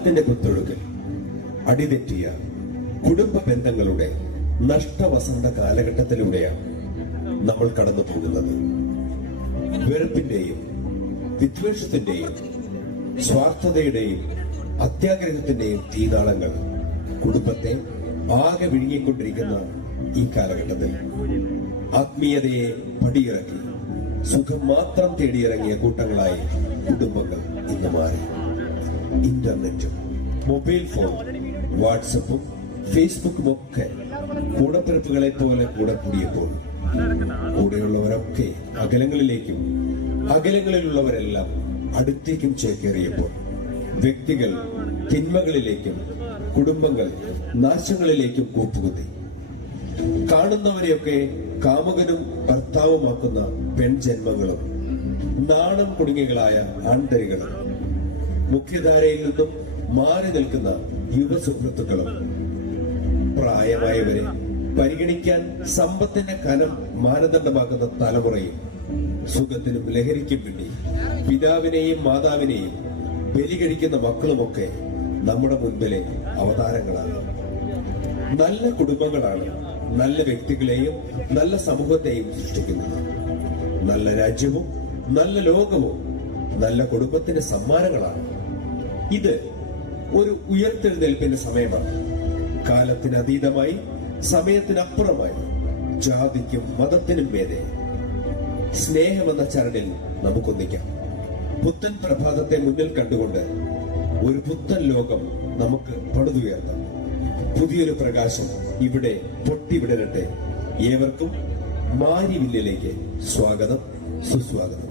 കാലത്തിന്റെ കുത്തൊഴുക്കിൽ അടിതെറ്റിയ കുടുംബ ബന്ധങ്ങളുടെ നഷ്ടവസന്ത കാലഘട്ടത്തിലൂടെയാണ് നമ്മൾ കടന്നു പോകുന്നത്. വെറുപ്പിന്റെയും വിദ്വേഷത്തിന്റെയും സ്വാർത്ഥതയുടെയും അത്യാഗ്രഹത്തിന്റെയും തീനാളങ്ങൾ കുടുംബത്തെ ആകെ വിഴുങ്ങിക്കൊണ്ടിരിക്കുന്ന ഈ കാലഘട്ടത്തിൽ ആത്മീയതയെ പടിയിറക്കി സുഖം മാത്രം തേടിയിറങ്ങിയ കൂട്ടങ്ങളായി കുടുംബങ്ങൾ ഇന്ന് മാറി. ഇന്റർനെറ്റും മൊബൈൽ ഫോൺ, വാട്സപ്പും ഫേസ്ബുക്കും ഒക്കെ കൂടപ്പിറപ്പുകളെ പോലെ കൂടെ കൂടിയപ്പോൾ കൂടെയുള്ളവരൊക്കെ അകലങ്ങളിലേക്കും അകലങ്ങളിലുള്ളവരെല്ലാം അടുത്തേക്കും ചേക്കേറിയപ്പോൾ വ്യക്തികൾ തിന്മകളിലേക്കും കുടുംബങ്ങൾ നാശങ്ങളിലേക്കും കൂപ്പുകുത്തി. കാണുന്നവരെയൊക്കെ കാമുകനും ഭർത്താവുമാക്കുന്ന പെൺജന്മങ്ങളും നാണം കുടുങ്ങികളായ ആൺതരികളും മുഖ്യധാരയിൽ നിന്നും മാറി നിൽക്കുന്ന യുവസുഹൃത്തുക്കളും പ്രായമായവരെ പരിഗണിക്കാൻ സമ്പത്തിന്റെ കനം മാനദണ്ഡമാക്കുന്ന തലമുറയും സുഖത്തിനും ലഹരിക്കും വേണ്ടി പിതാവിനെയും മാതാവിനെയും ബലികഴിക്കുന്ന മക്കളുമൊക്കെ നമ്മുടെ മുൻപിലെ അവതാരങ്ങളാണ്. നല്ല കുടുംബങ്ങളാണ് നല്ല വ്യക്തികളെയും നല്ല സമൂഹത്തെയും സൃഷ്ടിക്കുന്നത്. നല്ല രാജ്യവും നല്ല ലോകവും നല്ല കുടുംബത്തിന്റെ സമ്മാനങ്ങളാണ്. ഇത് ഒരു ഉയർത്തെഴുന്നേൽപ്പിന്റെ സമയമാണ്. കാലത്തിനതീതമായി സമയത്തിനപ്പുറമായി ജാതിക്കും മതത്തിനും മേലെ സ്നേഹമെന്ന ചരടിൽ നമുക്കൊന്നിക്കാം. പുത്തൻ പ്രഭാതത്തെ മുന്നിൽ കണ്ടുകൊണ്ട് ഒരു പുത്തൻ ലോകം നമുക്ക് പടുതുയർത്താം. പുതിയൊരു പ്രകാശം ഇവിടെ പൊട്ടിവിടരട്ടെ. ഏവർക്കും മാരിവില്ലിലേക്ക് സ്വാഗതം, സുസ്വാഗതം.